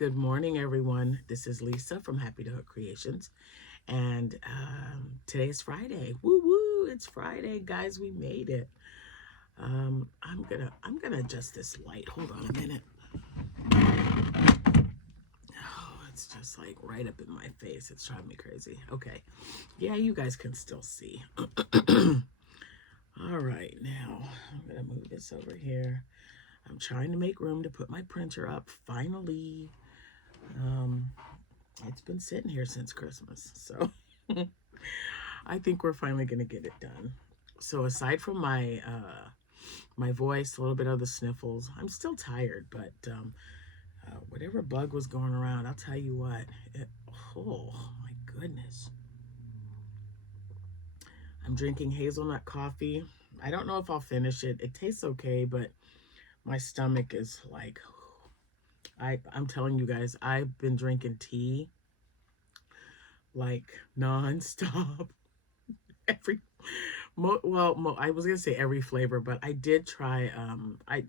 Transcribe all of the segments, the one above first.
Good morning, everyone. This is Lisa from Happytohook Creations, and today's Friday. Woo woo! It's Friday, guys. We made it. I'm gonna adjust this light. Hold on a minute. Oh, it's just like right up in my face. It's driving me crazy. Okay, yeah, you guys can still see. All right, now I'm gonna move this over here. I'm trying to make room to put my printer up. Finally. It's been sitting here since Christmas, so I think we're finally gonna get it done. So aside from my voice, a little bit of the sniffles, I'm still tired, but whatever bug was going around, I'll tell you what. Oh my goodness! I'm drinking hazelnut coffee. I don't know if I'll finish it. It tastes okay, but my stomach is like, I'm telling you guys, I've been drinking tea like nonstop. every I was gonna say every flavor, but I did try I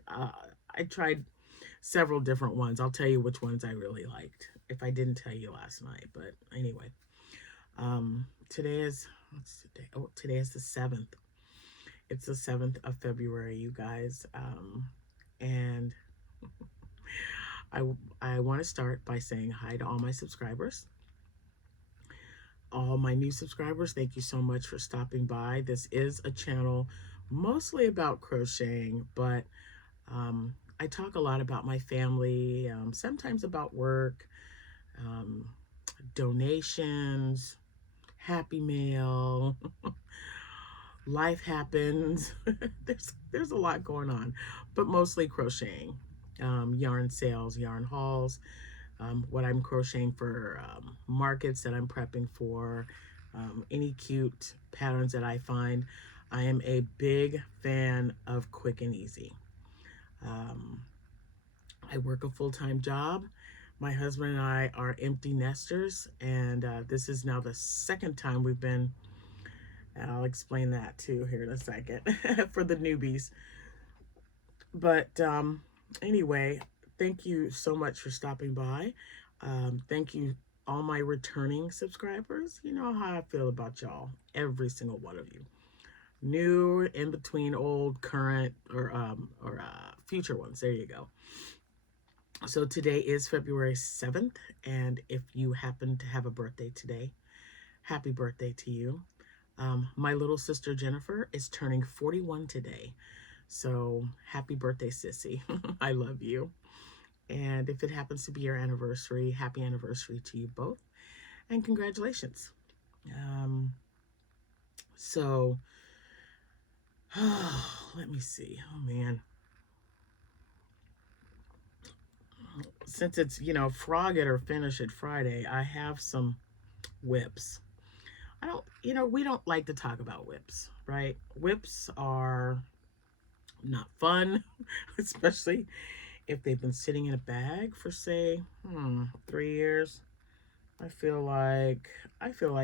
tried several different ones. I'll tell you which ones I really liked if I didn't tell you last night. But anyway, today is what's today? Oh, today is the 7th. It's the 7th of February, you guys. And I I want to start by saying hi to all my subscribers. All my new subscribers, thank you so much for stopping by. This is a channel mostly about crocheting, but I talk a lot about my family, sometimes about work, um, donations, happy mail, life happens. there's a lot going on, but mostly crocheting, yarn sales, yarn hauls, what I'm crocheting for markets that I'm prepping for, any cute patterns that I find. I am a big fan of quick and easy. I work a full-time job. My husband and I are empty nesters, and this is now the second time we've been, and I'll explain that too here in a second for the newbies. But anyway, thank you so much for stopping by. Thank you, all my returning subscribers. You know how I feel about y'all, every single one of you. New, in between, old, current, or future ones. There you go. So today is February 7th, and if you happen to have a birthday today, happy birthday to you. My little sister Jennifer is turning 41 today. So happy birthday, sissy. I love you. And if it happens to be your anniversary, happy anniversary to you both. And congratulations. So, let me see. Oh, man. Since it's, frog it or finish it Friday, I have some WIPS. We don't like to talk about WIPS, right? WIPS are not fun, especially if they've been sitting in a bag for, say, 3 years. I feel like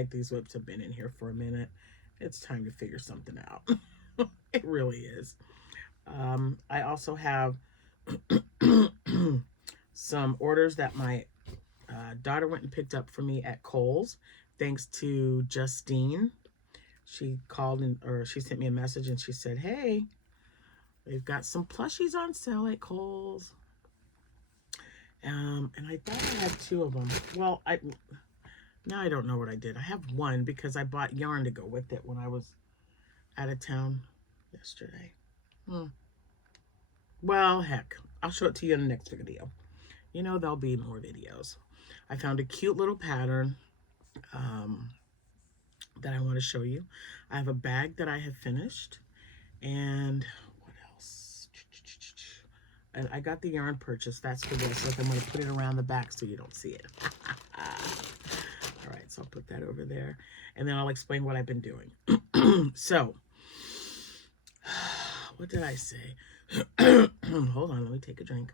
these WIPS have been in here for a minute. It's time to figure something out. It really is. I also have some orders that my daughter went and picked up for me at Kohl's, thanks to Justine. She called or she sent me a message and she said, "Hey, they've got some plushies on sale at Kohl's." And I thought I had 2 of them. Well, now I don't know what I did. I have 1 because I bought yarn to go with it when I was out of town yesterday. Well, heck, I'll show it to you in the next video. There'll be more videos. I found a cute little pattern that I want to show you. I have a bag that I have finished. And what else? And I got the yarn purchase. That's for this. Look, I'm going to put it around the back so you don't see it. All right, so I'll put that over there. And then I'll explain what I've been doing. So, what did I say? Hold on, let me take a drink.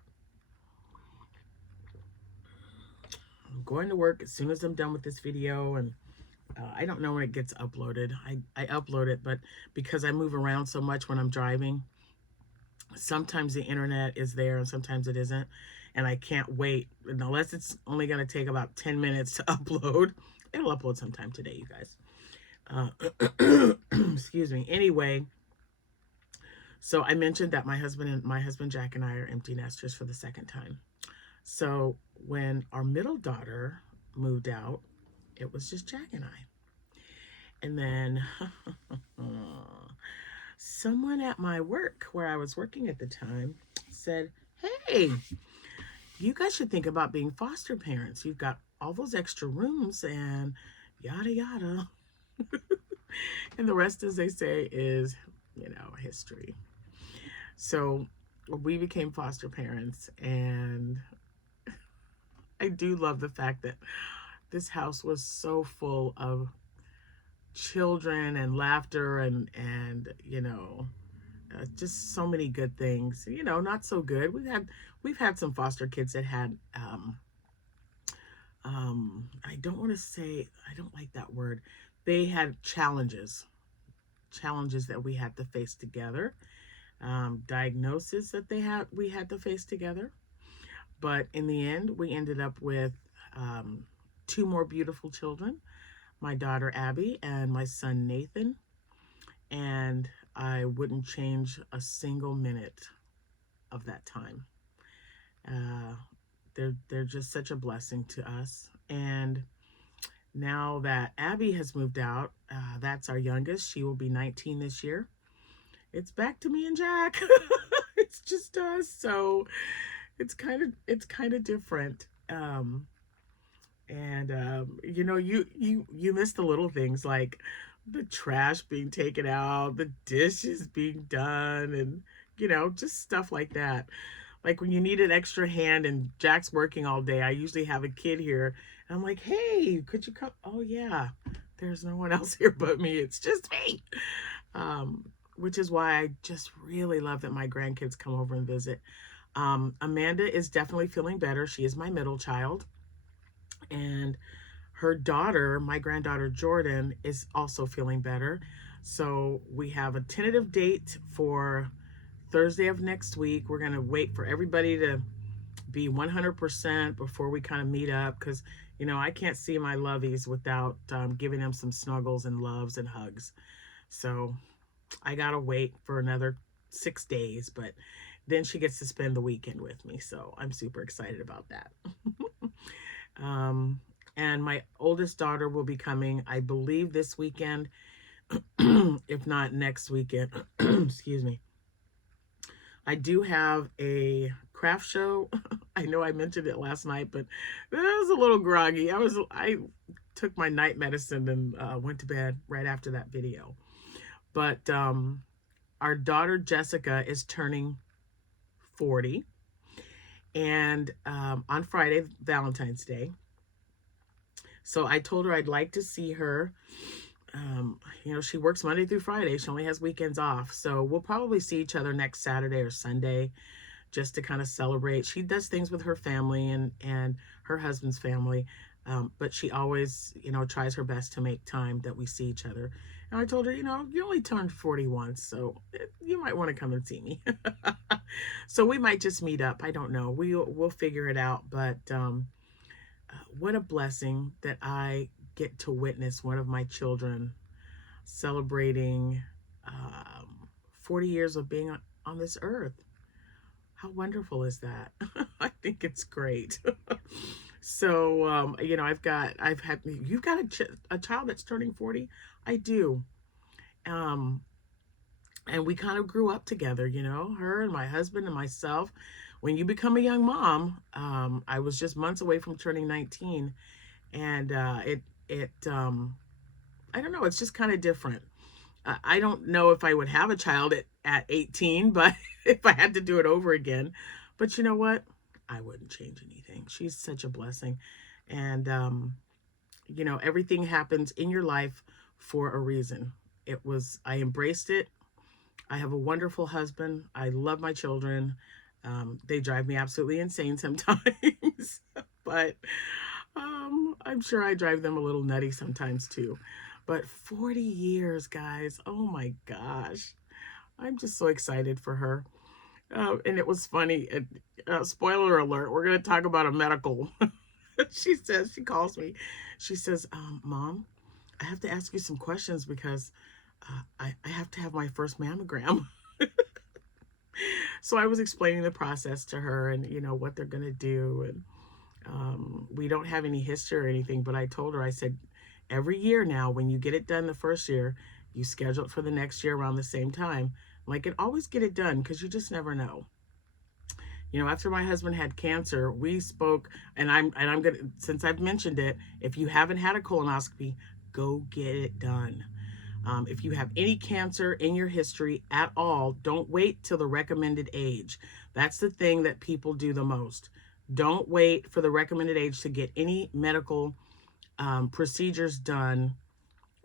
I'm going to work as soon as I'm done with this video, and I don't know when it gets uploaded. I upload it, but because I move around so much when I'm driving, sometimes the internet is there and sometimes it isn't. and I can't wait, unless it's only going to take about 10 minutes to upload. It'll upload sometime today, you guys. Excuse me. Anyway, so I mentioned that my husband Jack and I are empty nesters for the second time. So when our middle daughter moved out, it was just Jack and I. And then someone at my work, where I was working at the time, said, "Hey, you guys should think about being foster parents. You've got all those extra rooms and yada yada." And the rest, as they say, is, history. So we became foster parents, and I do love the fact that this house was so full of children and laughter and just so many good things. Not so good. We've had some foster kids that had I don't want to say, I don't like that word. They had challenges that we had to face together, diagnoses that we had to face together. But in the end, we ended up with two more beautiful children, my daughter Abby and my son Nathan. And I wouldn't change a single minute of that time. They're just such a blessing to us. And now that Abby has moved out, that's our youngest. She will be 19 this year. It's back to me and Jack. It's just us. So it's kind of different. You miss the little things, like the trash being taken out, the dishes being done, and just stuff like that. Like when you need an extra hand and Jack's working all day, I usually have a kid here, and I'm like, "Hey, could you come?" "Oh yeah, there's no one else here but me. It's just me." Which is why I just really love that my grandkids come over and visit. Amanda is definitely feeling better. She is my middle child. And her daughter, my granddaughter Jordan, is also feeling better. So we have a tentative date for Thursday of next week. We're going to wait for everybody to be 100% before we kind of meet up, because I can't see my lovies without giving them some snuggles and loves and hugs. So I gotta wait for another 6 days, but then she gets to spend the weekend with me, so I'm super excited about that. And my oldest daughter will be coming, I believe, this weekend, if not next weekend. Excuse me. I do have a craft show. I know I mentioned it last night, but I was a little groggy. I took my night medicine and went to bed right after that video. But our daughter Jessica is turning 40, and on Friday, Valentine's Day. So I told her I'd like to see her. She works Monday through Friday. She only has weekends off. So we'll probably see each other next Saturday or Sunday, just to kind of celebrate. She does things with her family and her husband's family. But she always, tries her best to make time that we see each other. And I told her, you only turned 40 once, so you might want to come and see me. So we might just meet up. I don't know. We'll figure it out. But what a blessing that I get to witness one of my children celebrating 40 years of being on this earth. How wonderful is that? I think it's great. So, you've got a child that's turning 40. I do. And we kind of grew up together, her and my husband and myself. When you become a young mom, I was just months away from turning 19, and I don't know, it's just kind of different. I don't know if I would have a child at 18, but if I had to do it over again. But you know what? I wouldn't change anything. She's such a blessing. And, everything happens in your life for a reason. I embraced it. I have a wonderful husband. I love my children. They drive me absolutely insane sometimes, but I'm sure I drive them a little nutty sometimes too. But 40 years, guys. Oh my gosh. I'm just so excited for her. And it was funny. Spoiler alert, we're going to talk about a medical. She says, she calls me. She says, Mom, I have to ask you some questions because I have to have my first mammogram. So I was explaining the process to her and, you know, what they're going to do. And we don't have any history or anything, but I told her, I said, every year now, when you get it done the first year, you schedule it for the next year around the same time. Like, and always get it done because you just never know. You know, after my husband had cancer, we spoke, and I'm gonna, since I've mentioned it, if you haven't had a colonoscopy, go get it done. If you have any cancer in your history at all, don't wait till the recommended age. That's the thing that people do the most. Don't wait for the recommended age to get any medical procedures done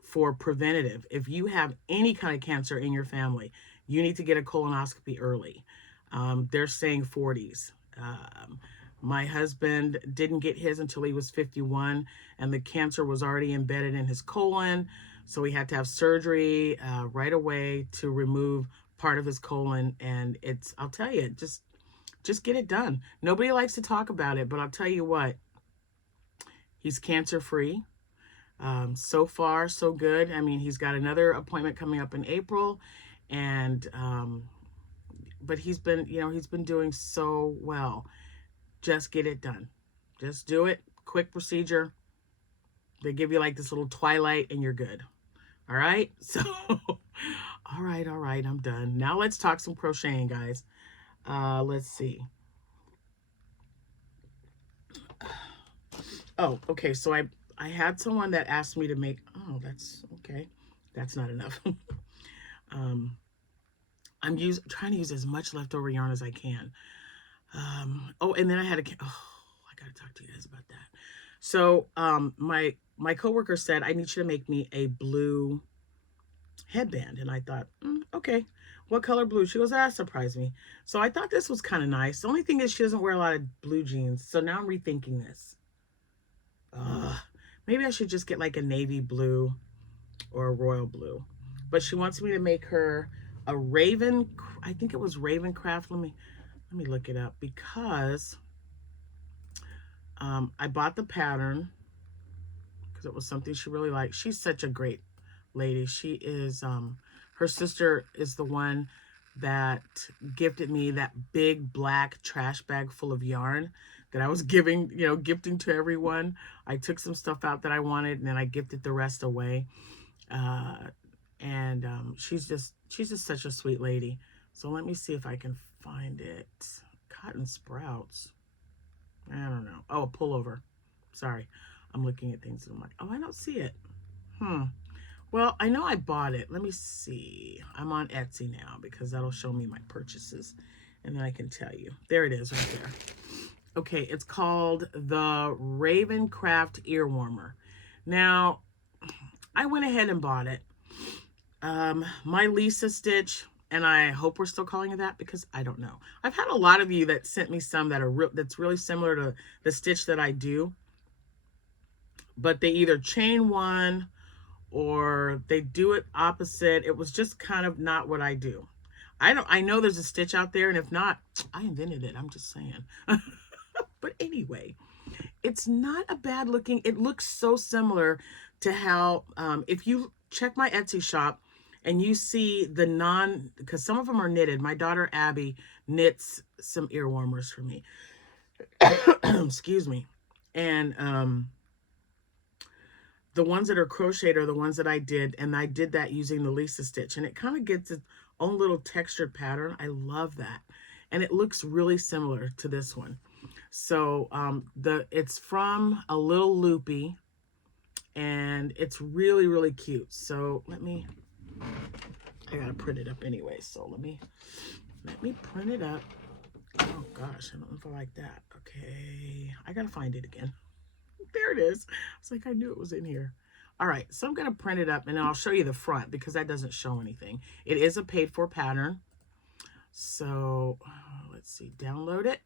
for preventative. If you have any kind of cancer in your family, you need to get a colonoscopy early. They're saying 40s. My husband didn't get his until he was 51, and the cancer was already embedded in his colon. So he had to have surgery right away to remove part of his colon. And it's, I'll tell you, just get it done. Nobody likes to talk about it, but I'll tell you what, he's cancer free. So far, so good. I mean, he's got another appointment coming up in April, and but he's been, you know, he's been doing so well. Just get it done. Just do it. Quick procedure. They give you like this little twilight and you're good. All right. So, all right. I'm done. Now let's talk some crocheting, guys. Let's see. Oh, okay. So I had someone that asked me to make, oh, that's okay. That's not enough. I'm trying to use as much leftover yarn as I can. Oh, and then I had I gotta talk to you guys about that. So, my coworker said, I need you to make me a blue headband. And I thought, okay, what color blue? She goes, surprised me. So I thought this was kind of nice. The only thing is she doesn't wear a lot of blue jeans. So now I'm rethinking this. Maybe I should just get like a navy blue or a royal blue. But she wants me to make her a raven, I think it was Ravencraft. Let me look it up because I bought the pattern because it was something she really liked. She's such a great lady. She is, her sister is the one that gifted me that big black trash bag full of yarn that I was gifting to everyone. I took some stuff out that I wanted and then I gifted the rest away. She's just such a sweet lady. So let me see if I can find it. Cotton sprouts. I don't know. Oh, a pullover. Sorry. I'm looking at things and I'm like, oh, I don't see it. Well, I know I bought it. Let me see. I'm on Etsy now because that'll show me my purchases. And then I can tell you. There it is right there. Okay, it's called the Ravencraft Ear Warmer. Now, I went ahead and bought it. My Lisa stitch, and I hope we're still calling it that because I don't know. I've had a lot of you that sent me some that are that's really similar to the stitch that I do, but they either chain one or they do it opposite. It was just kind of not what I do. I know there's a stitch out there, and if not, I invented it. I'm just saying. But anyway, it's not a bad looking. It looks so similar to how, if you check my Etsy shop and you see the because some of them are knitted. My daughter Abby knits some ear warmers for me. Excuse me. And the ones that are crocheted are the ones that I did, and I did that using the Lisa stitch, and it kind of gets its own little textured pattern. I love that. And it looks really similar to this one. So it's from a Little Loopy, and it's really, really cute. So I gotta print it up anyway. So let me print it up. Oh gosh, I don't know if I like that. Okay, I gotta find it again. There it is. I was like, I knew it was in here. All right, so I'm gonna print it up and then I'll show you the front because that doesn't show anything. It is a paid for pattern. So let's see, download it.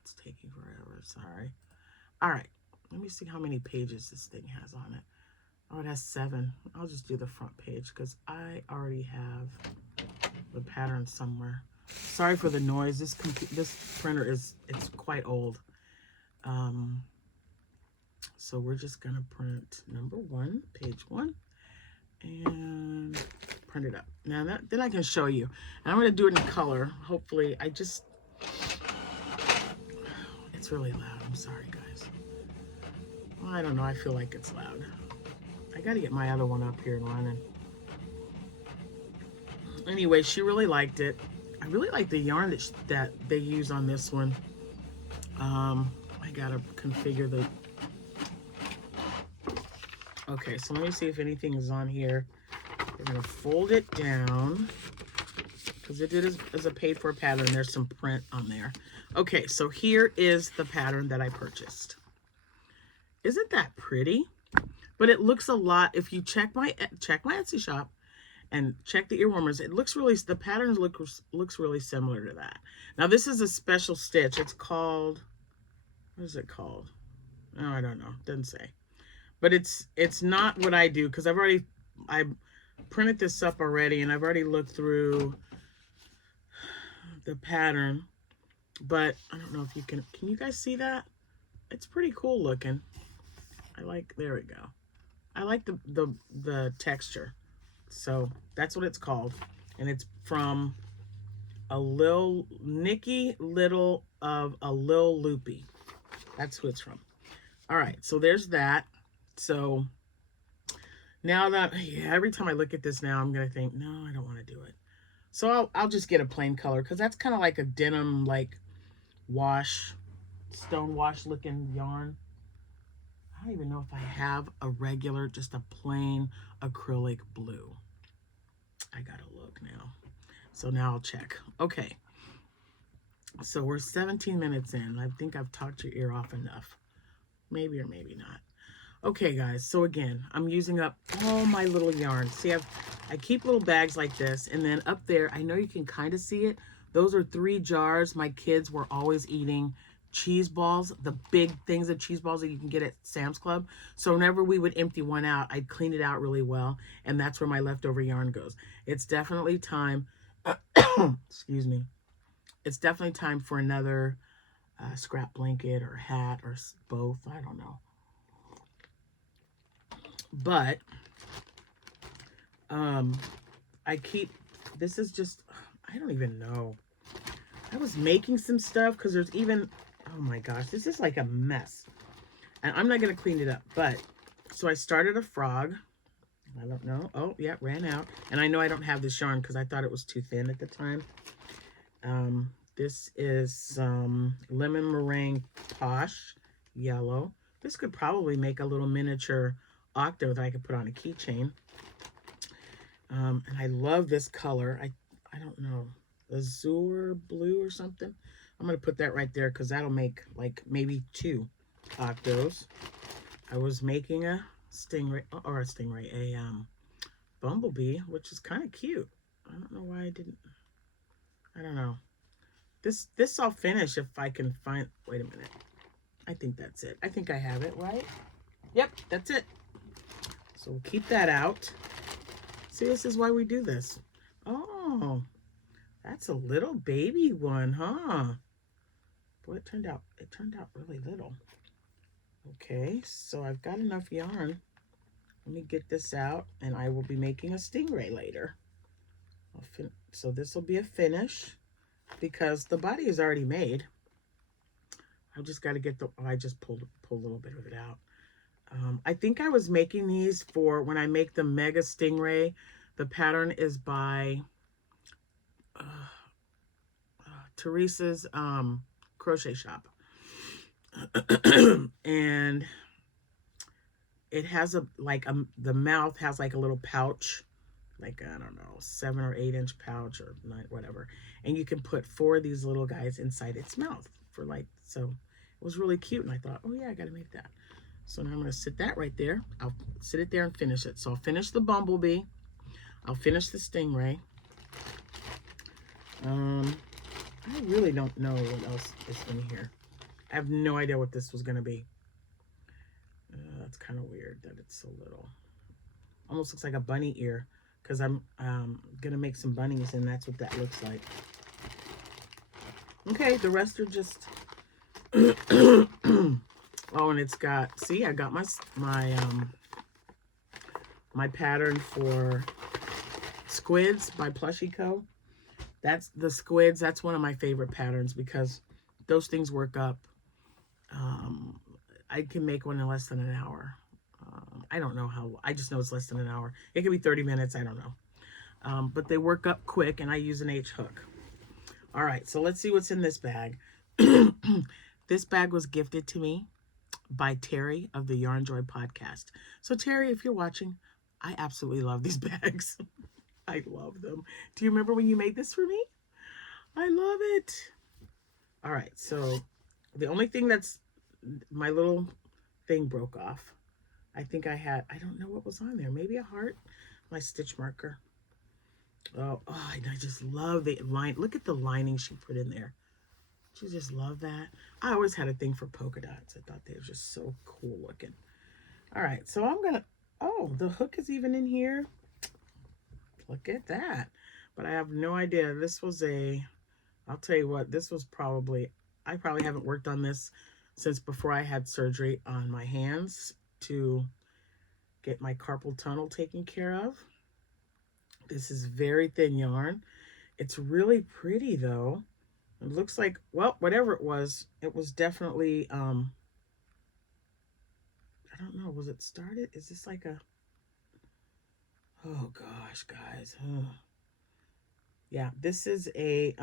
It's taking forever, sorry. All right, let me see how many pages this thing has on it. Oh, it has 7. I'll just do the front page because I already have the pattern somewhere. Sorry for the noise. This printer it's quite old. So we're just gonna print number 1, page 1, and print it up. Now then I can show you. And I'm gonna do it in color. Hopefully, it's really loud. I'm sorry, guys. Well, I don't know. I feel like it's loud. I gotta get my other one up here and running. Anyway, she really liked it. I really like the yarn that they use on this one. I gotta configure the... Okay, so let me see if anything is on here. We're gonna fold it down because it is as a paid for pattern. There's some print on there. Okay, so here is the pattern that I purchased. Isn't that pretty? But it looks a lot. If you check my Etsy shop and check the earwarmers, it looks really, the pattern looks really similar to that. Now this is a special stitch. It's called, what is it called? Oh, I don't know. Doesn't say. But it's not what I do because I printed this up already and I've already looked through the pattern. But I don't know if you can you guys see that? It's pretty cool looking. There we go. I like the texture. So that's what it's called. And it's from a Lil Nikki Little of a Lil Loopy. That's who it's from. All right, so there's that. So now that, yeah, every time I look at this now, I'm gonna think, no, I don't want to do it. So I'll just get a plain color because that's kind of like a denim, like stone wash looking yarn. I don't even know if I have a regular, just a plain acrylic blue. I gotta look now. So now I'll check. Okay. So we're 17 minutes in. I think I've talked your ear off enough. Maybe or maybe not. Okay, guys. So again, I'm using up all my little yarn. See, I keep little bags like this. And then up there, I know you can kind of see it. Those are 3 jars my kids were always eating cheese balls, the big things of cheese balls that you can get at Sam's Club. So whenever we would empty one out, I'd clean it out really well. And that's where my leftover yarn goes. It's definitely time, excuse me. It's definitely time for another scrap blanket or hat or both. I don't know. But this is just, I don't even know. I was making some stuff because there's even, oh my gosh, this is like a mess. And I'm not going to clean it up. But, so I started a frog. I don't know. Oh, yeah, ran out. And I know I don't have this yarn because I thought it was too thin at the time. This is some lemon meringue posh yellow. This could probably make a little miniature octo that I could put on a keychain. And I love this color. I don't know, azure blue or something. I'm going to put that right there because that'll make like maybe 2 octos. I was making a bumblebee, which is kind of cute. I don't know why I didn't. I don't know. This I'll finish if I can find, wait a minute. I think that's it. I think I have it, right? Yep, that's it. So we'll keep that out. See, this is why we do this. Oh, that's a little baby one, huh? Boy, it turned out really little. Okay, so I've got enough yarn. Let me get this out, and I will be making a stingray later. So this will be a finish because the body is already made. I've just got to get I just pulled a little bit of it out. I think I was making these for when I make the Mega Stingray. The pattern is by Teresa's crochet shop. And it has the mouth has like a little pouch, like, I don't know, 7 or 8 inch pouch or 9, whatever. And you can put 4 of these little guys inside its mouth for so it was really cute. And I thought, oh yeah, I got to make that. So now I'm going to sit that right there. I'll sit it there and finish it. So I'll finish the bumblebee. I'll finish the stingray. I really don't know what else is in here. I have no idea what this was going to be. That's kind of weird that it's so little. Almost looks like a bunny ear because I'm going to make some bunnies and that's what that looks like. Okay, the rest are just oh, and it's got, see, I got my pattern for Squids by Plushie Co. That's the Squids. That's one of my favorite patterns because those things work up. I can make one in less than an hour. I don't know how. I just know it's less than an hour. It could be 30 minutes. I don't know. But they work up quick, and I use an H hook. All right, so let's see what's in this bag. This bag was gifted to me by Terry of the Yarn Joy podcast. So Terry, if you're watching, I absolutely love these bags. I love them. Do you remember when you made this for me? I love it. All right, so the only thing that's, my little thing broke off. I think I don't know what was on there. Maybe a heart, my stitch marker. Oh, I just love the line. Look at the lining she put in there. She just love that. I always had a thing for polka dots. I thought they were just so cool looking. All right, so I'm gonna, oh, the hook is even in here. Look at that. But I have no idea. This was I'll tell you what, this was I probably haven't worked on this since before I had surgery on my hands to get my carpal tunnel taken care of. This is very thin yarn. It's really pretty though. It looks like, well, whatever it was definitely, I don't know, was it started? Is this like a, oh gosh, guys. Oh. Yeah, this is a,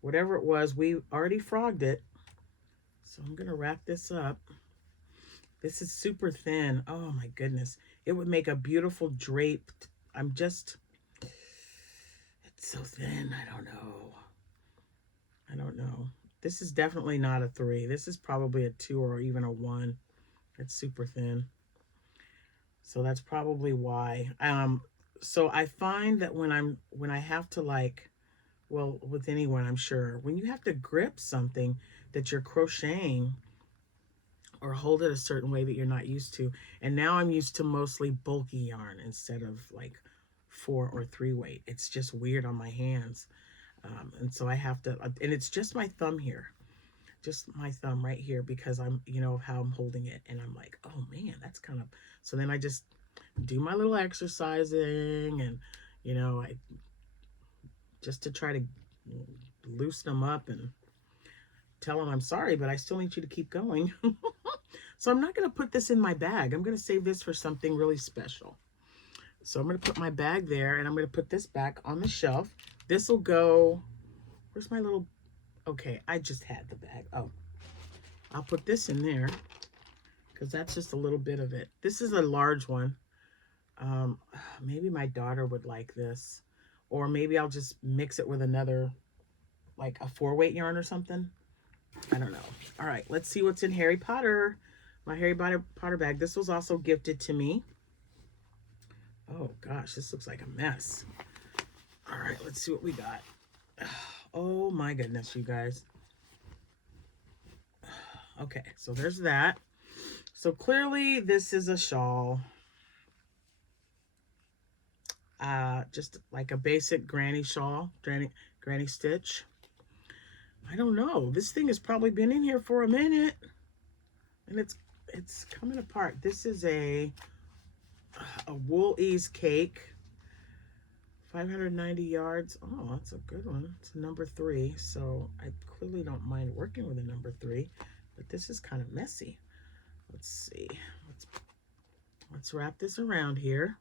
whatever it was, we already frogged it. So I'm going to wrap this up. This is super thin. Oh my goodness. It would make a beautiful draped. It's so thin. I don't know. This is definitely not a 3. This is probably a 2 or even a 1. It's super thin. So that's probably why. So I find that when I have to, like, well, with anyone, I'm sure, when you have to grip something that you're crocheting or hold it a certain way that you're not used to. And now I'm used to mostly bulky yarn instead of like 4 or 3 weight. It's just weird on my hands. And so I have to, and it's just my thumb here, just my thumb right here, because I'm, how I'm holding it. And I'm like, oh man, that's kind of, so then I just do my little exercising and, I just to try to loosen them up and tell them I'm sorry, but I still need you to keep going. So I'm not going to put this in my bag. I'm going to save this for something really special. So I'm going to put my bag there, and I'm going to put this back on the shelf. This will go, where's my little, okay, I just had the bag. Oh, I'll put this in there because that's just a little bit of it. This is a large one. Maybe my daughter would like this, or maybe I'll just mix it with another, like a 4-weight yarn or something. I don't know. All right, let's see what's in Harry Potter. My Harry Potter bag. This was also gifted to me. Oh gosh, this looks like a mess. All right, let's see what we got. Oh my goodness, you guys. Okay, so there's that. So clearly this is a shawl. Just like a basic granny shawl, granny stitch. I don't know. This thing has probably been in here for a minute. And it's coming apart. This is a wool ease cake, 590 yards. Oh, that's a good one. It's a number 3, so I clearly don't mind working with a number 3, but this is kind of messy. Let's see. Let's wrap this around here.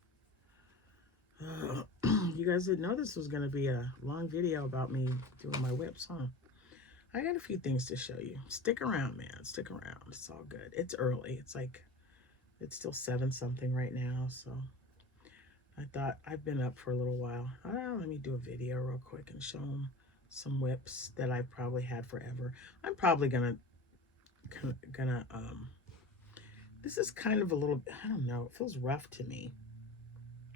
You guys didn't know this was going to be a long video about me doing my WIPS, huh? I got a few things to show you. Stick around, man. Stick around. It's all good. It's early. It's still 7 something right now, so I thought I've been up for a little while. Let me do a video real quick and show them some WIPS that I've probably had forever. I'm probably gonna this is kind of a little, I don't know, it feels rough to me.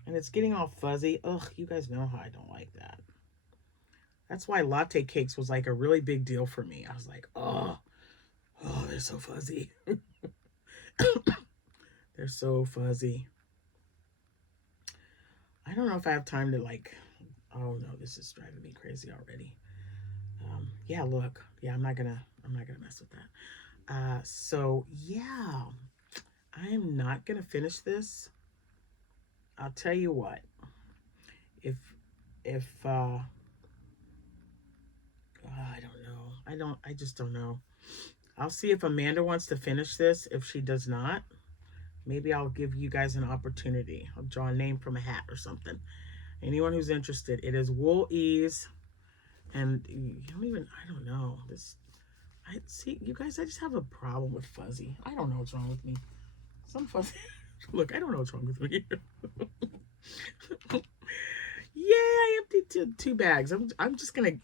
And it's getting all fuzzy. Ugh, you guys know how I don't like that. That's why latte cakes was like a really big deal for me. I was like, oh, they're so fuzzy. They're so fuzzy. I don't know if I have time to, like, oh no, this is driving me crazy already. Yeah, look. Yeah, I'm not gonna mess with that. So yeah, I am not gonna finish this. I'll tell you what. If I don't know. I just don't know. I'll see if Amanda wants to finish this. If she does not, maybe I'll give you guys an opportunity. I'll draw a name from a hat or something. Anyone who's interested. It is Wool Ease. And I don't know. I see, you guys, I just have a problem with fuzzy. I don't know what's wrong with me. Some fuzzy. Look, I don't know what's wrong with me. Yeah, I emptied two bags. I'm just going to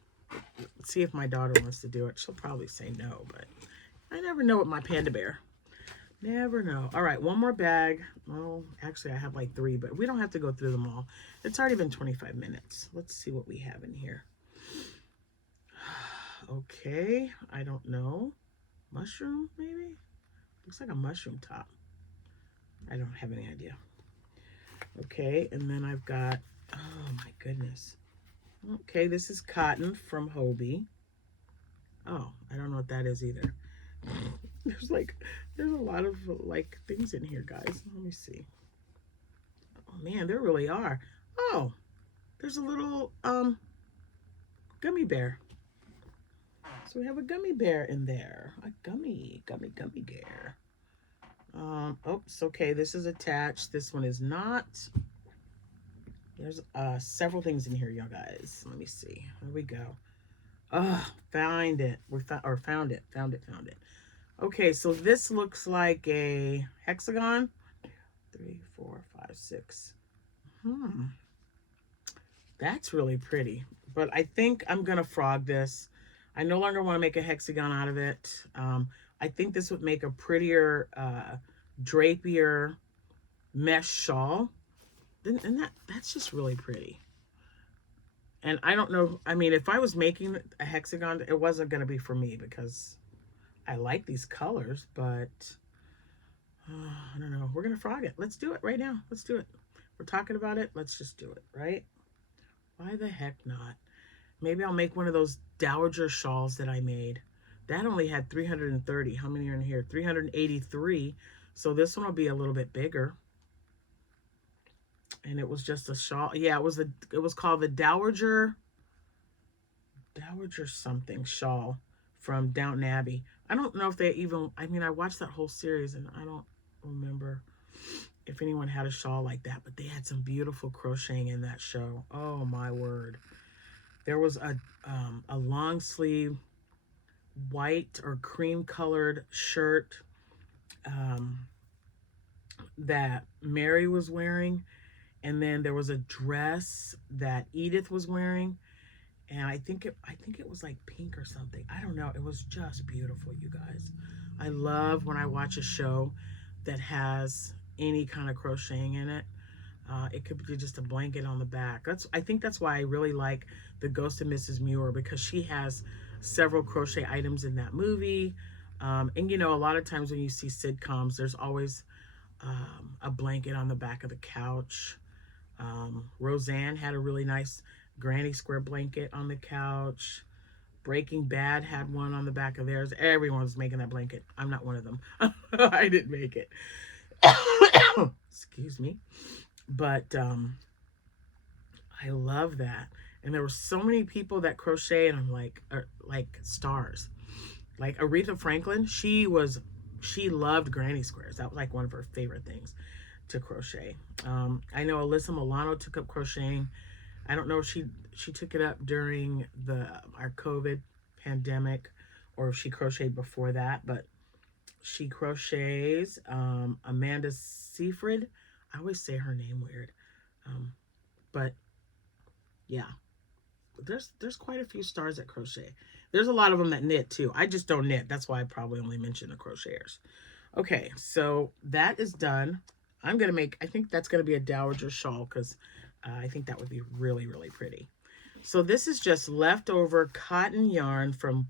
see if my daughter wants to do it. She'll probably say no, but I never know with my panda bear. Never know. All right, one more bag. Oh, actually, I have like 3, but we don't have to go through them all. It's already been 25 minutes. Let's see what we have in here. Okay, I don't know. Mushroom, maybe? Looks like a mushroom top. I don't have any idea. Okay, and then I've got, oh my goodness. Okay, this is cotton from Hobie. Oh, I don't know what that is either. There's a lot of like things in here, guys. Let me see. Oh man, there really are. Oh, there's a little gummy bear. So we have a gummy bear in there. A gummy bear. Oops, okay, this is attached. This one is not. There's several things in here, y'all guys. Let me see. Here we go. Find it. Found it. Found it. Okay, so this looks like a hexagon. 3, 4, 5, 6. That's really pretty. But I think I'm gonna frog this. I no longer want to make a hexagon out of it. I think this would make a prettier, drapier mesh shawl. And that's just really pretty. And I don't know, I mean, if I was making a hexagon, it wasn't going to be for me because I like these colors, but I don't know. We're going to frog it. Let's do it right now. Let's do it. We're talking about it. Let's just do it, right? Why the heck not? Maybe I'll make one of those dowager shawls that I made. That only had 330. How many are in here? 383. So this one will be a little bit bigger. And it was just a shawl. Yeah, it was called the Dowager something shawl from Downton Abbey. I don't know if they even, I mean, I watched that whole series and I don't remember if anyone had a shawl like that, but they had some beautiful crocheting in that show. Oh my word. There was a long sleeve white or cream colored shirt that Mary was wearing. And then there was a dress that Edith was wearing. And I think it was like pink or something. I don't know. It was just beautiful, you guys. I love when I watch a show that has any kind of crocheting in it. It could be just a blanket on the back. I think that's why I really like The Ghost of Mrs. Muir, because she has several crochet items in that movie. And you know, a lot of times when you see sitcoms, there's always a blanket on the back of the couch. Roseanne had a really nice granny square blanket on the couch. Breaking Bad had one on the back of theirs. Everyone's making that blanket. I'm not one of them. I didn't make it. Excuse me. But I love that. And there were so many people that crochet, and I'm like stars. Like Aretha Franklin, she loved granny squares. That was like one of her favorite things to crochet. I know Alyssa Milano took up crocheting. I don't know if she took it up during our COVID pandemic or if she crocheted before that, but she crochets. Amanda Seyfried, I always say her name weird, but yeah, there's quite a few stars that crochet. There's a lot of them that knit too. I just don't knit. That's why I probably only mention the crocheters. Okay, so that is done. I think that's going to be a dowager shawl because I think that would be really, really pretty. So this is just leftover cotton yarn from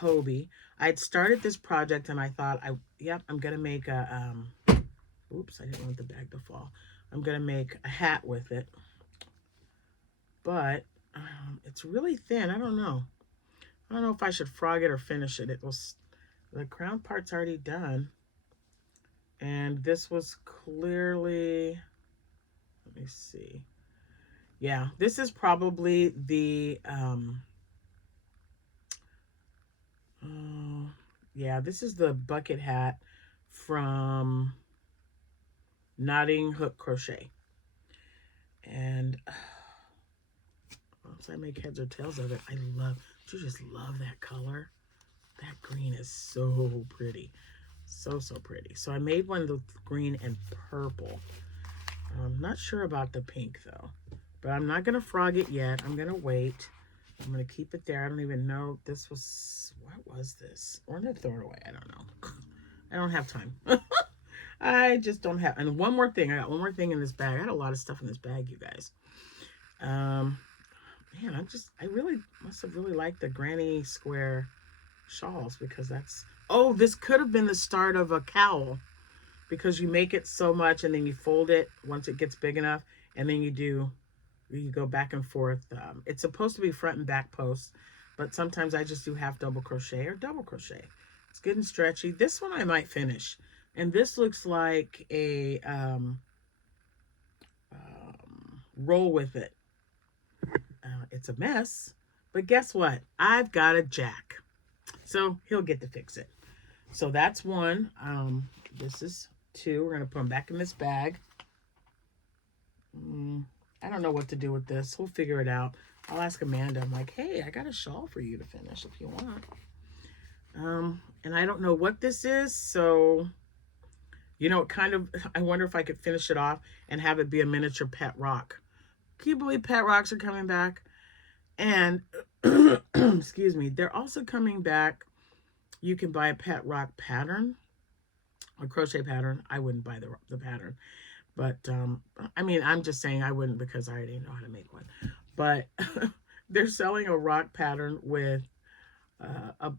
Hobie. I'd started this project and I thought, I'm going to make a, oops, I didn't want the bag to fall. I'm going to make a hat with it. But It's really thin. I don't know. I don't know if I should frog it or finish it. It was, the crown part's already done. And this was clearly, let me see. Yeah, this is probably the, yeah, this is the bucket hat from Knotting Hook Crochet. And once I make heads or tails of it, I love, do you just love that color? That green is so pretty. So pretty. So I made one with green and purple. I'm not sure about the pink though, but I'm not gonna frog it yet. I'm gonna wait. I'm gonna keep it there. I don't even know. This was, what was this? Or did I throw it away? I don't know. I don't have time. I just don't have. And one more thing. I got one more thing in this bag. I had a lot of stuff in this bag, you guys. Man, I really must have really liked the granny square shawls, because that's, oh, this could have been the start of a cowl, because you make it so much and then you fold it once it gets big enough, and then you go back and forth. It's supposed to be front and back posts, but sometimes I just do half double crochet or double crochet. It's good and stretchy. This one I might finish, and this looks like a roll with it. It's a mess, but guess what? I've got a jack, so he'll get to fix it. So that's one. This is two. We're gonna put them back in this bag. I don't know what to do with this. We'll figure it out. I'll ask Amanda. I'm like, hey, I got a shawl for you to finish if you want. And I don't know what this is, so you know, kind of, I wonder if I could finish it off and have it be a miniature pet rock. Can you believe pet rocks are coming back? And excuse me, they're also coming back. You can buy a pet rock pattern, a crochet pattern. I wouldn't buy the pattern, but I mean, I'm just saying I wouldn't, because I already know how to make one. But they're selling a rock pattern with a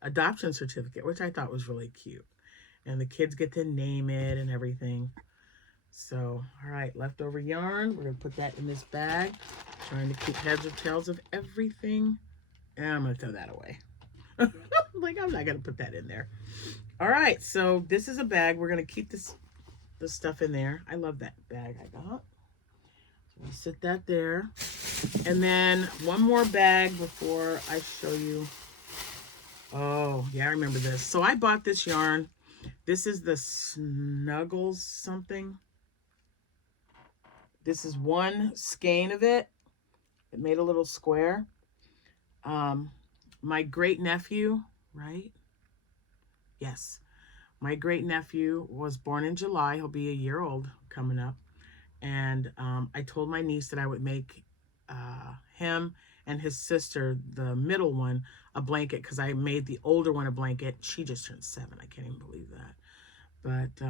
adoption certificate, which I thought was really cute, and the kids get to name it and everything. So, all right, leftover yarn. We're going to put that in this bag. Trying to keep heads or tails of everything. And I'm going to throw that away. Like, I'm not going to put that in there. All right, so this is a bag. We're going to keep this stuff in there. I love that bag I got. So we'll sit that there. And then one more bag before I show you. Oh, yeah, I remember this. So I bought this yarn. This is the Snuggles something. This is one skein of it. It made a little square. My great nephew, right? Yes. My great nephew was born in July. He'll be a year old coming up. And I told my niece that I would make him and his sister, the middle one, a blanket, because I made the older one a blanket. She just turned 7. I can't even believe that. But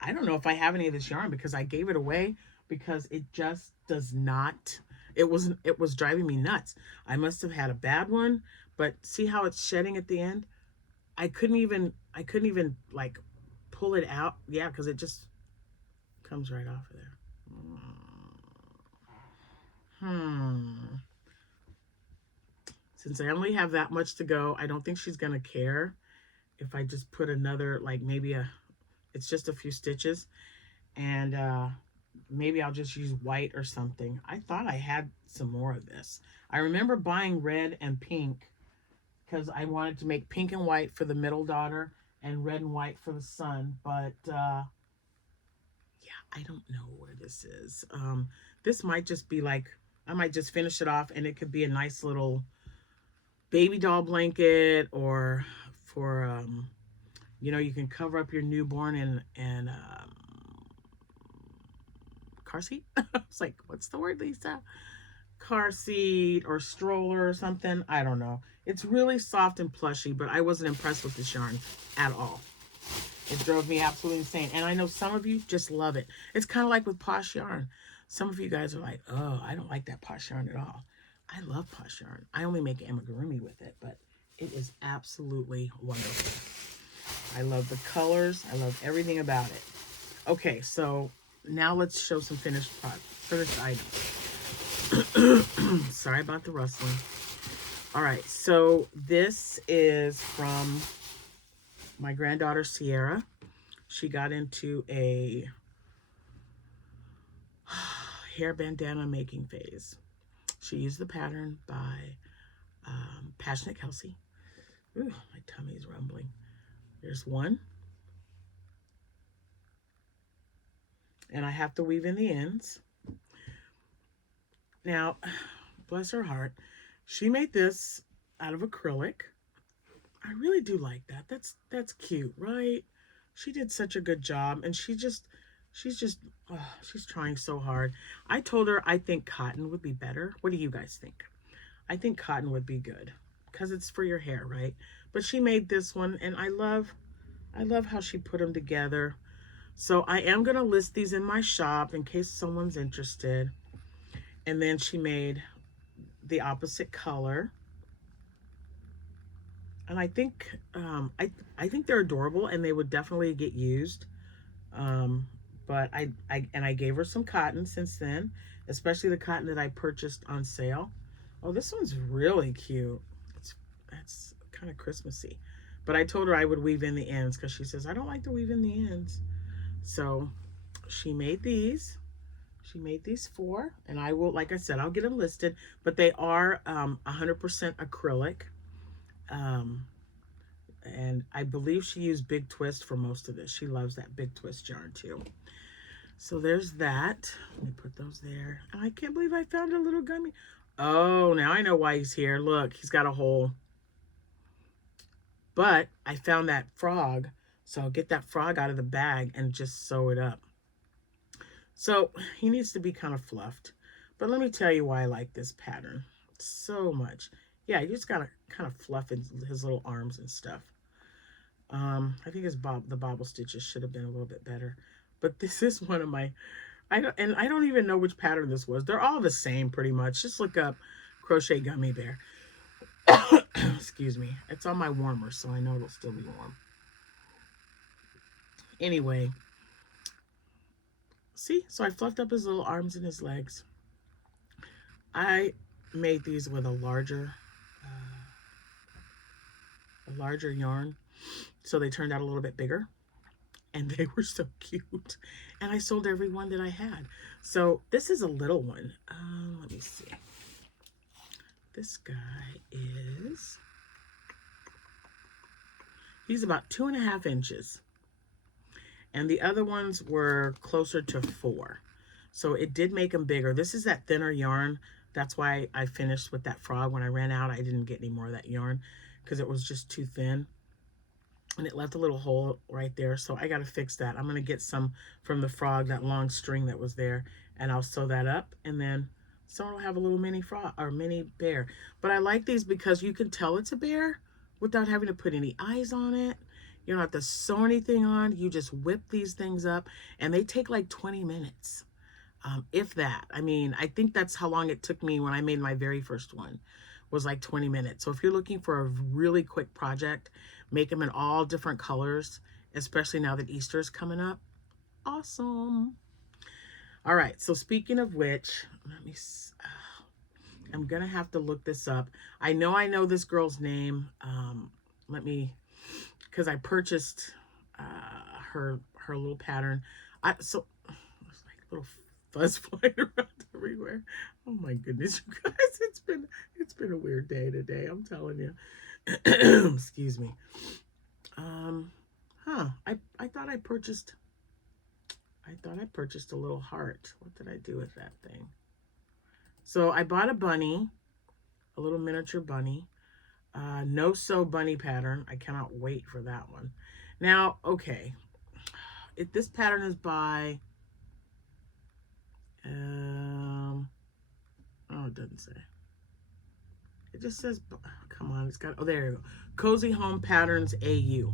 I don't know if I have any of this yarn, because I gave it away, because it just does not, it was driving me nuts. I must have had a bad one, but see how it's shedding at the end? I couldn't even like pull it out. Yeah, because it just comes right off of there. Since I only have that much to go, I don't think she's gonna care if I just put another, like maybe it's just a few stitches, and maybe I'll just use white or something. I thought I had some more of this. I remember buying red and pink, because I wanted to make pink and white for the middle daughter and red and white for the son. But yeah, I don't know where this is. This might just be like, I might just finish it off, and it could be a nice little baby doll blanket, or for you know, you can cover up your newborn in car seat. It's like, what's the word, Lisa? Car seat or stroller or something. I don't know. It's really soft and plushy, but I wasn't impressed with this yarn at all. It drove me absolutely insane. And I know some of you just love it. It's kind of like with Posh yarn. Some of you guys are like, oh, I don't like that Posh yarn at all. I love Posh yarn. I only make amigurumi with it, but it is absolutely wonderful. I love the colors. I love everything about it. Okay, so now let's show some finished items. Sorry about the rustling. All right, so this is from my granddaughter Sierra. She got into a hair bandana making phase. She used the pattern by Passionate Kelsey. Ooh, my tummy's rumbling. There's one. And I have to weave in the ends. Now, bless her heart, she made this out of acrylic. I really do like that. That's cute, right? She did such a good job, and she's just, oh, she's trying so hard. I told her I think cotton would be better. What do you guys think? I think cotton would be good because it's for your hair, right? But she made this one, and I love how she put them together. So I am going to list these in my shop in case someone's interested. And then she made the opposite color. And I think I think they're adorable and they would definitely get used. But I gave her some cotton since then, especially the cotton that I purchased on sale. Oh, this one's really cute. It's kind of Christmassy. But I told her I would weave in the ends because she says, I don't like to weave in the ends. So she made these. She made these 4. And I will, like I said, I'll get them listed. But they are 100% acrylic. And I believe she used Big Twist for most of this. She loves that Big Twist yarn too. So there's that. Let me put those there. I can't believe I found a little gummy. Oh, now I know why he's here. Look, he's got a hole. But I found that frog. So I'll get that frog out of the bag and just sew it up. So he needs to be kind of fluffed. But let me tell you why I like this pattern so much. Yeah, you just gotta kind of fluff his little arms and stuff. I think the bobble stitches should have been a little bit better. But this is one of my, I don't even know which pattern this was. They're all the same pretty much. Just look up Crochet Gummy Bear. Excuse me. It's on my warmer, so I know it'll still be warm. Anyway, see? So I fluffed up his little arms and his legs. I made these with a larger yarn, so they turned out a little bit bigger. And they were so cute. And I sold every one that I had. So this is a little one. Let me see. This guy is, he's about 2.5 inches. And the other ones were closer to 4. So it did make them bigger. This is that thinner yarn. That's why I finished with that frog. When I ran out, I didn't get any more of that yarn because it was just too thin. And it left a little hole right there. So I got to fix that. I'm going to get some from the frog, that long string that was there. And I'll sew that up. And then someone will have a little mini frog or mini bear. But I like these because you can tell it's a bear without having to put any eyes on it. You don't have to sew anything on. You just whip these things up. And they take like 20 minutes. If that. I mean, I think that's how long it took me when I made my very first one. Was like 20 minutes. So if you're looking for a really quick project, make them in all different colors, especially now that Easter is coming up. Awesome. All right. So speaking of which, let me, I'm going to have to look this up. I know this girl's name. Let me, because I purchased her little pattern. So there's like little fuzz flying around everywhere. Oh my goodness, you guys, it's been a weird day today, I'm telling you. Excuse me. I thought I purchased a little heart. What did I do with that thing? So I bought a bunny, a little miniature bunny, no sew bunny pattern. I cannot wait for that one. Now, okay, this pattern is by oh, it doesn't say. It just says, come on, it's got, oh, there you go. Cozy Home Patterns AU.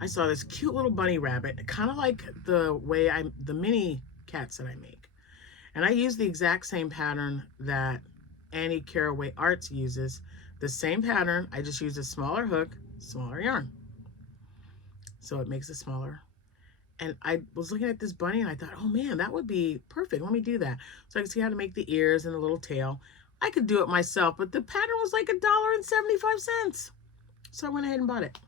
I saw this cute little bunny rabbit, kind of like the way the mini cats that I make. And I use the exact same pattern that Annie Caraway Arts uses. The same pattern, I just use a smaller hook, smaller yarn. So it makes it smaller. And I was looking at this bunny and I thought, oh man, that would be perfect. Let me do that. So I could see how to make the ears and the little tail. I could do it myself, but the pattern was like $1.75. So I went ahead and bought it.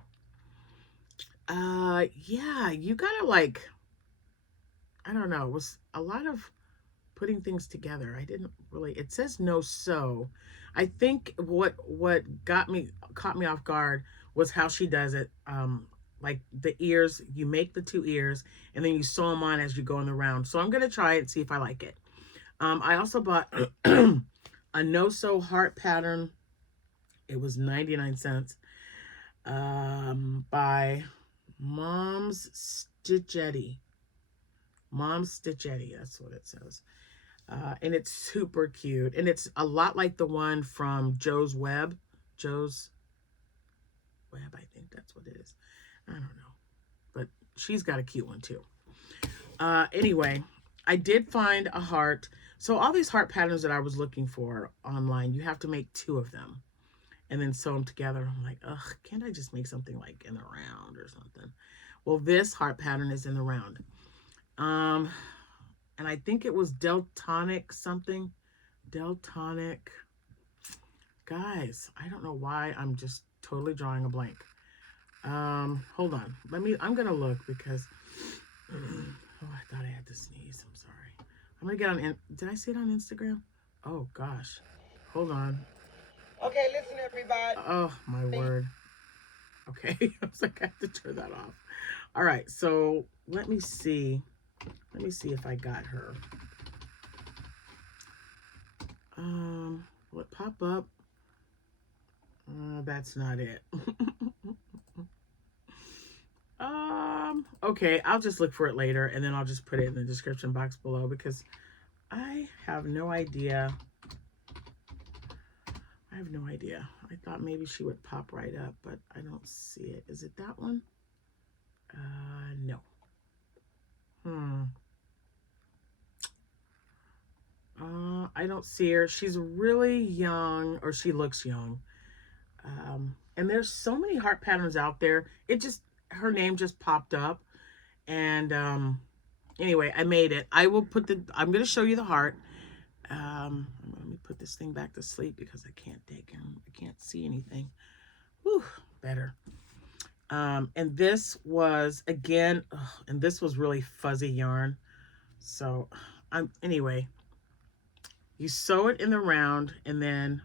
Yeah, you gotta like, I don't know, it was a lot of putting things together. I didn't really, it says no sew. I think what caught me off guard was how she does it. Like the ears, you make the 2 ears and then you sew them on as you go in the round. So I'm gonna try it and see if I like it. I also bought a no sew heart pattern. It was 99 cents. By Mom's Stitchetti. Mom's Stitchetti, that's what it says. And it's super cute. And it's a lot like the one from Joe's Web. Joe's Web, I think that's what it is. I don't know. But she's got a cute one too. Anyway, I did find a heart. So all these heart patterns that I was looking for online, you have to make 2 of them and then sew them together. I'm like, ugh, can't I just make something like in the round or something? Well, this heart pattern is in the round. And I think it was Deltonic something. Deltonic. Guys, I don't know why I'm just totally drawing a blank. Hold on. I'm going to look because, oh, I thought I had to sneeze. I'm sorry. I'm going to get on, did I see it on Instagram? Oh, gosh. Hold on. Okay, listen, everybody. Oh, my word. Okay. I was like, I have to turn that off. All right. So let me see. Let me see if I got her. Will it pop up? That's not it. Okay, I'll just look for it later and then I'll just put it in the description box below because I have no idea. I thought maybe she would pop right up, but I don't see it. Is it that one? No. I don't see her. She's really young, or she looks young. And there's so many heart patterns out there. Her name just popped up. And anyway, I made it. I'm going to show you the heart. Let me put this thing back to sleep because I can't see anything. Whew, better. And this was, again, and this was really fuzzy yarn. So, anyway, you sew it in the round and then,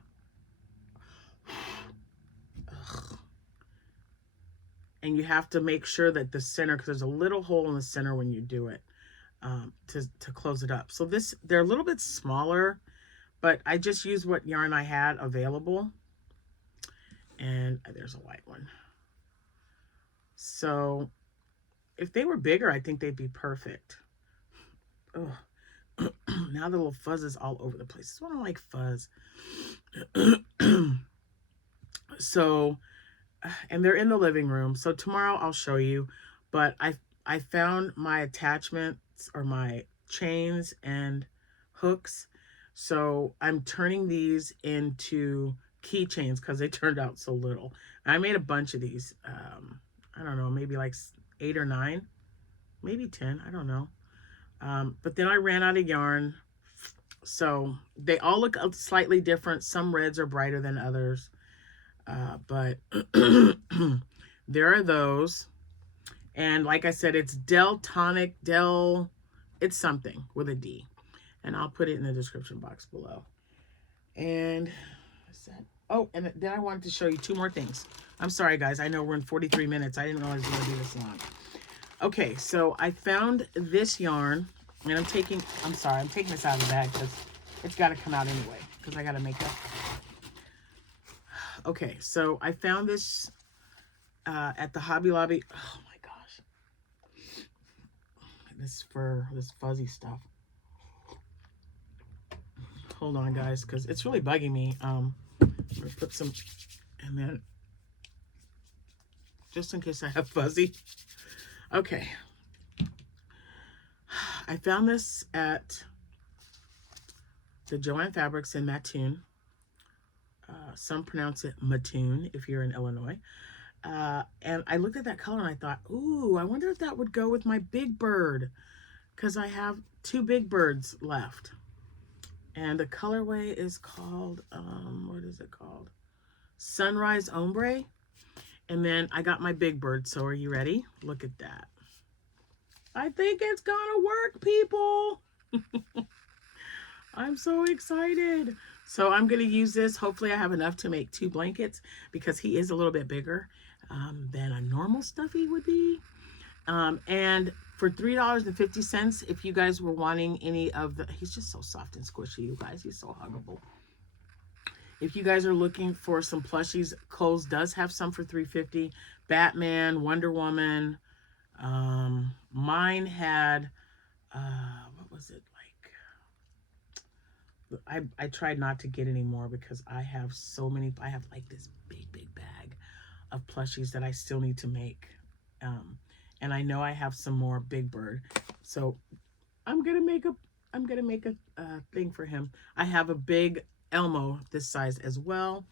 and you have to make sure that the center, because there's a little hole in the center when you do it, to close it up. So they're a little bit smaller, but I just used what yarn I had available. And there's a white one. So if they were bigger, I think they'd be perfect. Oh, now the little fuzz is all over the place. This one I like fuzz. So, and they're in the living room. So tomorrow I'll show you, but I found my attachments or my chains and hooks. So I'm turning these into keychains because they turned out so little. I made a bunch of these. I don't know, maybe like 8 or 9, maybe 10. I don't know. But then I ran out of yarn. So they all look slightly different. Some reds are brighter than others. But there are those. And like I said, it's Deltonic, it's something with a D. And I'll put it in the description box below. And what's that? Oh, and then I wanted to show you 2 more things. I'm sorry, guys. I know we're in 43 minutes. I didn't realize we were going to do this long. Okay, so I found this yarn. And I'm taking this out of the bag because it's got to come out anyway. Because I got to make up. Okay, so I found this at the Hobby Lobby. Oh my gosh. This fuzzy stuff. Hold on, guys, because it's really bugging me. I'm gonna put some, and then just in case I have fuzzy. Okay. I found this at the Joann Fabrics in Mattoon. Some pronounce it Mattoon if you're in Illinois. And I looked at that color and I thought, ooh, I wonder if that would go with my big bird, because I have two big birds left. And the colorway is called, what is it called? Sunrise Ombre. And then I got my big bird. So are you ready? Look at that. I think it's gonna work, people. I'm so excited. So I'm gonna use this. Hopefully I have enough to make 2 blankets, because he is a little bit bigger than a normal stuffy would be. And for $3.50, if you guys were wanting any of the, he's just so soft and squishy, you guys. He's so huggable. If you guys are looking for some plushies, Kohl's does have some for $3.50. Batman, Wonder Woman. Mine had, what was it like? I tried not to get any more because I have so many. I have like this big bag of plushies that I still need to make. And I know I have some more Big Bird. So I'm gonna make a thing for him. I have a big Elmo this size as well.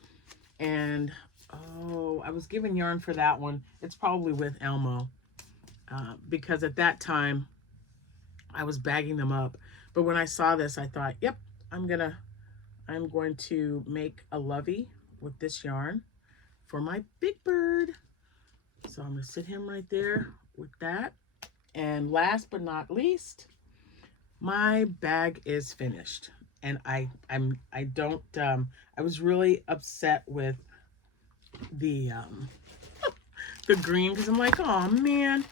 And oh, I was given yarn for that one. It's probably with Elmo. Because at that time I was bagging them up. But when I saw this, I thought, yep, I'm going to make a lovey with this yarn for my Big Bird. So I'm gonna sit him right there with that. And last but not least, my bag is finished. And I was really upset with the green, because I'm like, oh man,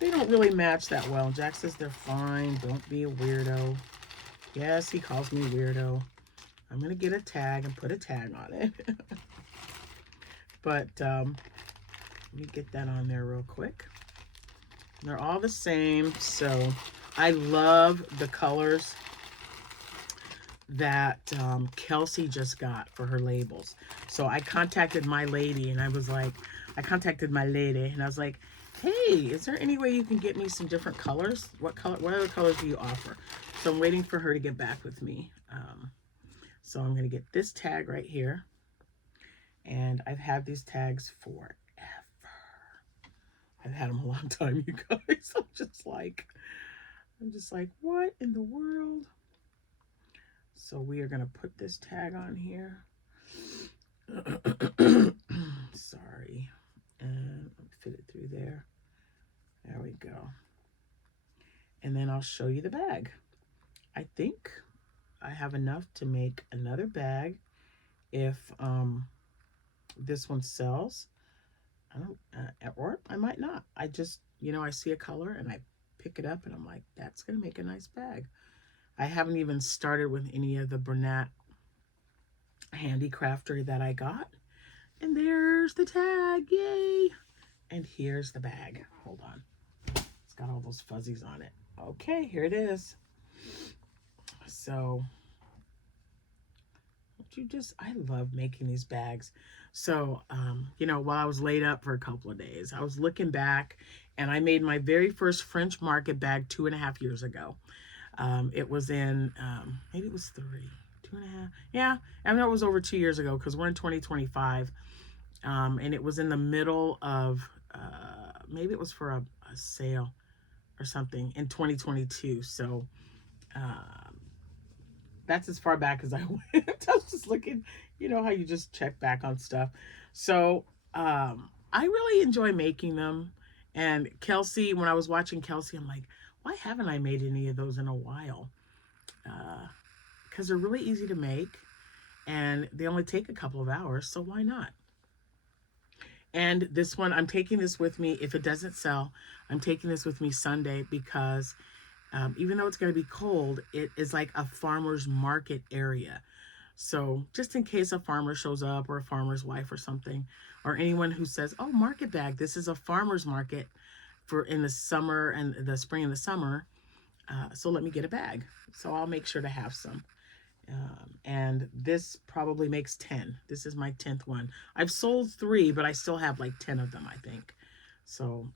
they don't really match that well. Jack says they're fine. Don't be a weirdo. Yes, he calls me weirdo. I'm gonna get a tag and put a tag on it. But let me get that on there real quick. They're all the same. So I love the colors that Kelsey just got for her labels. So I contacted my lady and I was like, hey, is there any way you can get me some different colors? What other colors do you offer? So I'm waiting for her to get back with me. So I'm gonna get this tag right here. And I've had these tags forever. I've had them a long time, you guys. I'm just like, what in the world? So we are gonna put this tag on here. Sorry. And fit it through there. There we go. And then I'll show you the bag. I think I have enough to make another bag if this one sells. I don't, or I might not. I just, I see a color and I pick it up and I'm like, that's gonna make a nice bag. I haven't even started with any of the Bernat handicraftery that I got. And there's the tag, yay! And here's the bag. Hold on. It's got all those fuzzies on it. Okay, here it is. So, I love making these bags. So, while I was laid up for a couple of days, I was looking back and I made my very first French market bag 2.5 years ago. It was in, maybe it was 2.5. Yeah, I know it was over 2 years ago because we're in 2025. And it was in the middle of, maybe it was for a sale or something in 2022. So that's as far back as I went. I was just looking, how you just check back on stuff. So I really enjoy making them. And Kelsey, when I was watching Kelsey, I'm like, why haven't I made any of those in a while? Because they're really easy to make and they only take a couple of hours. So why not? And this one, I'm taking this with me. If it doesn't sell, I'm taking this with me Sunday because even though it's going to be cold, it is like a farmer's market area. So just in case a farmer shows up or a farmer's wife or something, or anyone who says, oh, market bag, this is a farmer's market for in the summer and the spring and the summer. So let me get a bag. So I'll make sure to have some. And this probably makes 10. This is my 10th one. I've sold 3, but I still have like 10 of them, I think. So,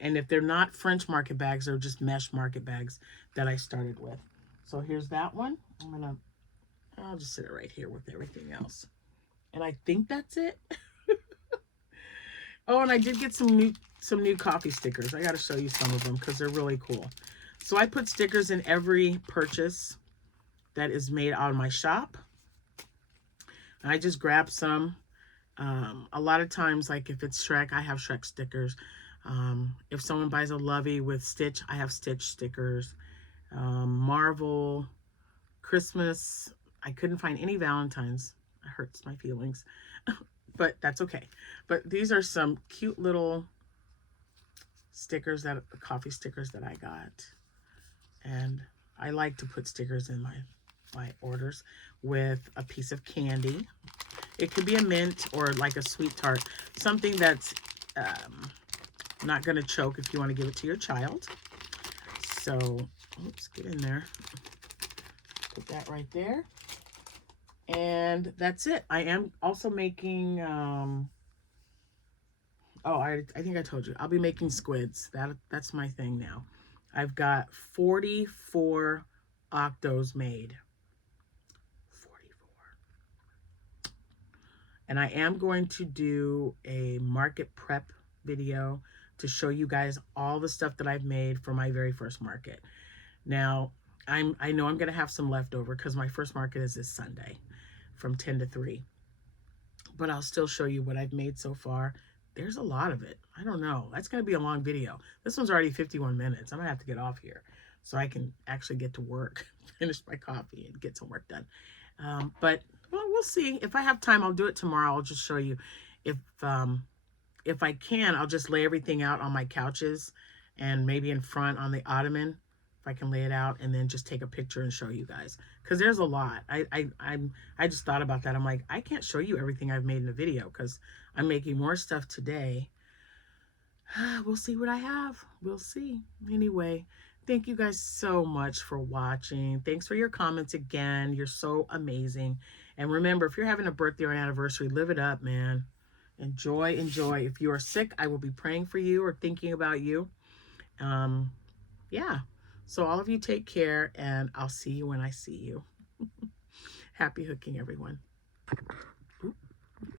and if they're not French market bags, they're just mesh market bags that I started with. So here's that one. I'll just sit it right here with everything else. And I think that's it. Oh, and I did get some new coffee stickers. I got to show you some of them because they're really cool. So I put stickers in every purchase that is made out of my shop. And I just grab some. A lot of times, like if it's Shrek, I have Shrek stickers. If someone buys a Lovey with Stitch, I have Stitch stickers. Marvel, Christmas, I couldn't find any Valentines. It hurts my feelings, but that's okay. But these are some cute little stickers, that coffee stickers that I got. And I like to put stickers in my orders with a piece of candy. It could be a mint or like a sweet tart, something that's not going to choke if you want to give it to your child. So, oops, get in there. Put that right there. And that's it. I am also making, I think I told you, I'll be making squids. That's my thing now. I've got 44 octos made. 44. And I am going to do a market prep video to show you guys all the stuff that I've made for my very first market. Now, I know I'm going to have some leftover because my first market is this Sunday from 10 to 3. But I'll still show you what I've made so far. There's a lot of it. I don't know. That's going to be a long video. This one's already 51 minutes. I'm going to have to get off here so I can actually get to work, finish my coffee, and get some work done. But well, we'll see. If I have time, I'll do it tomorrow. I'll just show you. If I can, I'll just lay everything out on my couches and maybe in front on the ottoman, if I can lay it out, and then just take a picture and show you guys, because there's a lot. I just thought about that. I'm like, I can't show you everything I've made in a video because I'm making more stuff today. We'll see what I have. We'll see. Anyway, thank you guys so much for watching. Thanks for your comments again. You're so amazing. And remember, if you're having a birthday or an anniversary, live it up, man. Enjoy, enjoy. If you are sick, I will be praying for you or thinking about you. Yeah. So all of you take care, and I'll see you when I see you. Happy hooking, everyone.